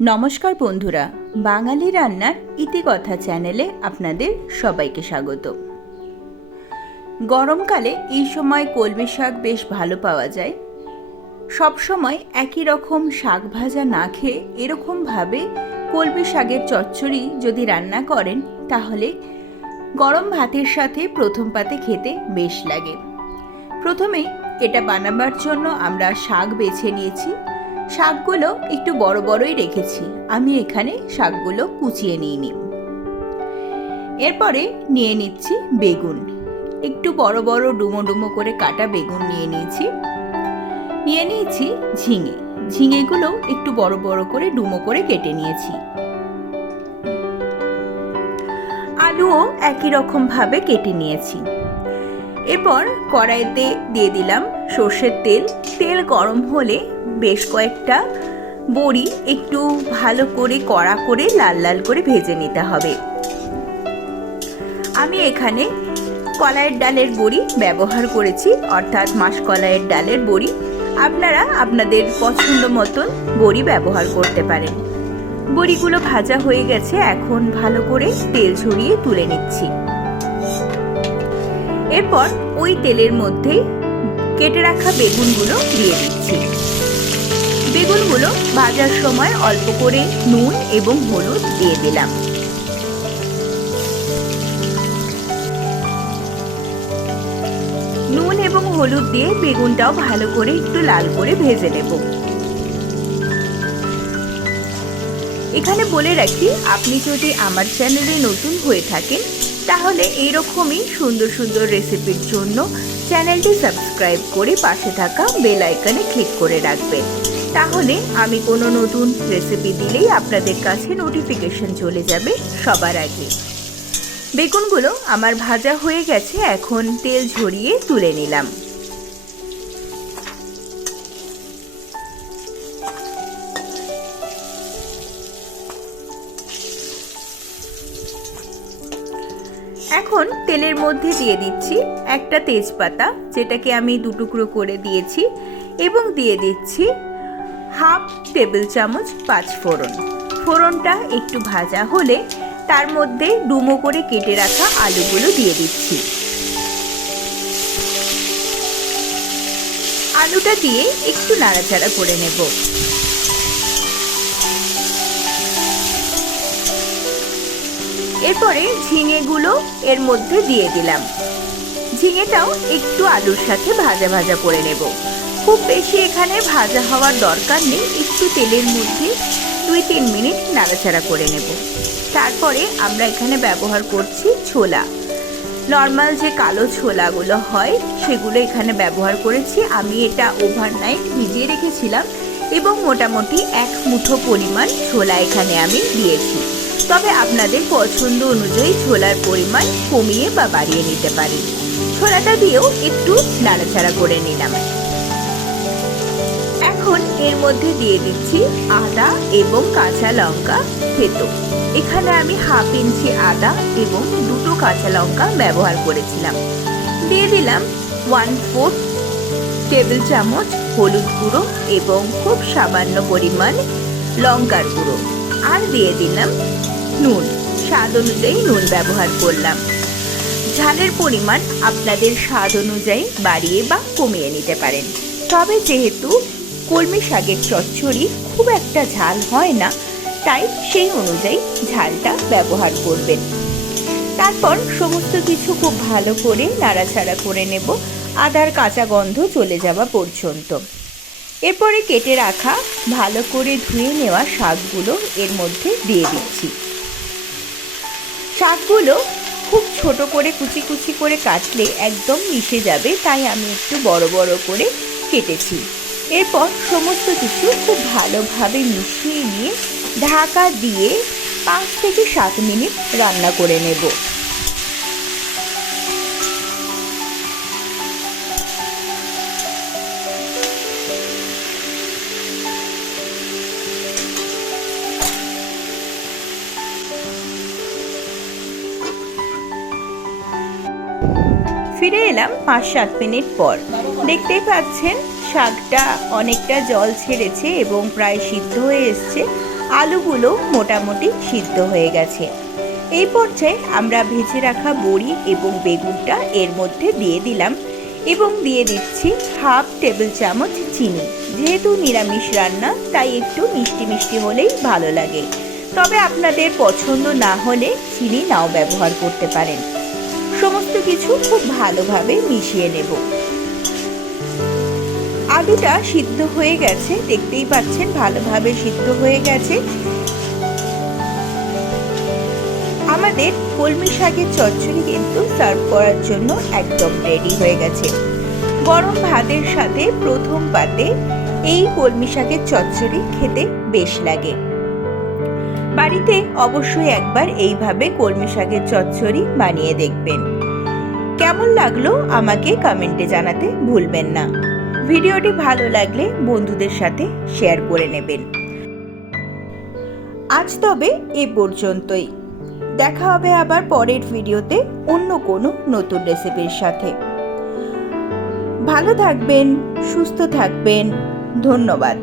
নমস্কার বন্ধুরা, বাঙালি রান্নার ইতিকথা চ্যানেলে আপনাদের সবাইকে স্বাগত। গরমকালে এই সময় কলমি শাক বেশ ভালো পাওয়া যায়। সব সময় একই রকম শাক ভাজা না খেয়ে এরকমভাবে কলমি শাকের চচ্চড়ি যদি রান্না করেন তাহলে গরম ভাতের সাথে প্রথম পাতে খেতে বেশ লাগে। প্রথমেই এটা বানাবার জন্য আমরা শাক বেছে নিয়েছি। শাকগুলো একটু বড় বড়ই রেখেছি, আমি এখানে শাকগুলো কুচিয়ে নিইনি। এরপরে নিয়ে নিচ্ছি বেগুন, একটু বড় বড় ডুমো ডুমো করে কাটা বেগুন নিয়ে নিয়েছি ঝিঙেগুলো একটু বড় বড় করে ডুমো করে কেটে নিয়েছি। আলুও একই রকম ভাবে কেটে নিয়েছি। এরপর কড়াইতে দিয়ে দিলাম সর্ষের তেল। তেল গরম হলে বেশ কয়েকটা বড়ি একটু ভালো করে কড়া করে লাল লাল করে ভেজে নিতে হবে। আমি এখানে কলাইয়ের ডালের বড়ি ব্যবহার করেছি, অর্থাৎ মাসকলাইয়ের ডালের বড়ি। আপনারা আপনাদের পছন্দ মতন বড়ি ব্যবহার করতে পারেন। বড়িগুলো ভাজা হয়ে গেছে, এখন ভালো করে তেল ঝরিয়ে তুলে নিচ্ছি। এরপর ওই তেলের মধ্যে কেটে রাখা বেগুনগুলো দিয়ে দিচ্ছি। বেগুনগুলো ভাজার সময় অল্প করে নুন এবং হলুদ দিয়ে দিলাম। নুন এবং হলুদ দিয়ে বেগুনটাও ভালো করে একটু লাল করে ভেজে নেব। এখানে বলে রাখি, আপনি যদি আমার চ্যানেলে নতুন হয়ে থাকেন তাহলে এইরকমই সুন্দর সুন্দর রেসিপির জন্য চ্যানেলটি সাবস্ক্রাইব করে পাশে থাকা বেল আইকনে ক্লিক করে রাখবেন। তাহলে আমি কোনো নতুন রেসিপি দিলেই আপনাদের কাছে নোটিফিকেশন চলে যাবে সবার আগে। বেগুনগুলো আমার ভাজা হয়ে গেছে, এখন তেল ঝরিয়ে তুলে নিলাম। এখন তেলের মধ্যে দিয়ে দিচ্ছি একটা তেজপাতা, যেটাকে আমি দুটুকরো করে দিয়েছি, এবং দিয়ে দিচ্ছি হাফ টেবিল চামচ পাঁচফোড়ন। ফোড়নটা একটু ভাজা হলে তার মধ্যে ডুমো করে কেটে রাখা আলুগুলো দিয়ে দিচ্ছি। আলুটা দিয়ে একটু নাড়াচাড়া করে নেব। এরপরে ঝিঙেগুলো এর মধ্যে দিয়ে দিলাম। ঝিঙেটাও একটু আলুর সাথে ভাজা ভাজা করে নেব। খুব বেশি এখানে ভাজা হওয়ার দরকার নেই, একটু তেলের মধ্যে 2-3 মিনিট নাড়াচাড়া করে নেব। তারপরে আমরা এখানে ব্যবহার করছি ছোলা। নর্মাল যে কালো ছোলাগুলো হয় সেগুলো এখানে ব্যবহার করেছি। আমি এটা ওভারনাইট ভিজিয়ে রেখেছিলাম এবং মোটামুটি 1 মুঠো পরিমাণ ছোলা এখানে আমি দিয়েছি। তবে আপনাদের পছন্দ অনুযায়ী ছোলার পরিমাণ কমিয়ে বা বাড়িয়ে নিতে পারেন। ছোলাটা দিয়েও একটু নাড়াচাড়া করে নিলাম। এখন এর মধ্যে দিয়ে দিচ্ছি আদা এবং কাঁচা লঙ্কা থেতো। এখানে আমি 1/2 ইঞ্চি আদা এবং 2টো কাঁচা লঙ্কা ব্যবহার করেছিলাম। দিয়ে দিলাম 1/4 টেবিল চামচ হলুদ গুঁড়ো এবং খুব সামান্য পরিমাণ লঙ্কার গুঁড়ো, আর দিয়ে দিলাম নুন। স্বাদ অনুযায়ী নুন ব্যবহার করলাম। ঝালের পরিমাণ আপনাদের স্বাদ অনুযায়ী বাড়িয়ে বা কমিয়ে নিতে পারেন। তবে যেহেতু কলমি শাকের চচ্চড়ি খুব একটা ঝাল হয় না, তাই সেই অনুযায়ী ঝালটা ব্যবহার করবেন। তারপর সমস্ত কিছু খুব ভালো করে নাড়াচাড়া করে নেব, আদার কাঁচা গন্ধ চলে যাওয়া পর্যন্ত। এরপরে কেটে রাখা ভালো করে ধুয়ে নেওয়া শাকগুলো এর মধ্যে দিয়ে দিচ্ছি। শাকগুলো খুব ছোট করে কুচি কুচি করে কাটলে একদম মিশে যাবে, তাই আমি একটু বড় বড় করে কেটেছি। এরপর সমস্ত কিছু খুব ভালোভাবে মিশিয়ে নিয়ে ঢাকা দিয়ে 5 থেকে 7 মিনিট রান্না করে নেব। ফিরে এলাম 5-7 মিনিট পর। দেখতেই পাচ্ছেন শাকটা অনেকটা জল ছেড়েছে এবং প্রায় সিদ্ধ হয়ে এসছে। আলুগুলো মোটামুটি সিদ্ধ হয়ে গেছে। এই পর্যায়ে আমরা ভেজে রাখা বড়ি এবং বেগুনটা এর মধ্যে দিয়ে দিলাম এবং দিয়ে দিচ্ছি হাফ টেবিল চামচ চিনি। যেহেতু নিরামিষ রান্না তাই একটু মিষ্টি মিষ্টি হলেই ভালো লাগে, তবে আপনাদের পছন্দ না হলে চিনি নাও ব্যবহার করতে পারেন। সমস্ত কিছু খুব ভালোভাবে মিশিয়ে নেব। আলুটা সিদ্ধ হয়ে গেছে, দেখতেই পাচ্ছেন ভালোভাবে সিদ্ধ হয়ে গেছে। আমাদের কলমি শাকের চচ্চড়ি কিন্তু সার্ভ করার জন্য একদম রেডি হয়ে গেছে। গরম ভাতের সাথে প্রথম পাতে এই কলমি শাকের চচ্চড়ি খেতে বেশ লাগে। বাড়িতে অবশ্যই একবার এইভাবে কলমি শাকের চচ্চড়ি বানিয়ে দেখবেন। কেমন লাগলো আমাকে কমেন্টে জানাতে ভুলবেন না। ভিডিওটি ভালো লাগলে বন্ধুদের সাথে শেয়ার করে নেবেন। আজ তবে এ পর্যন্তই। দেখা হবে আবার পরের ভিডিওতে অন্য কোনো নতুন রেসিপির সাথে। ভালো থাকবেন, সুস্থ থাকবেন। ধন্যবাদ।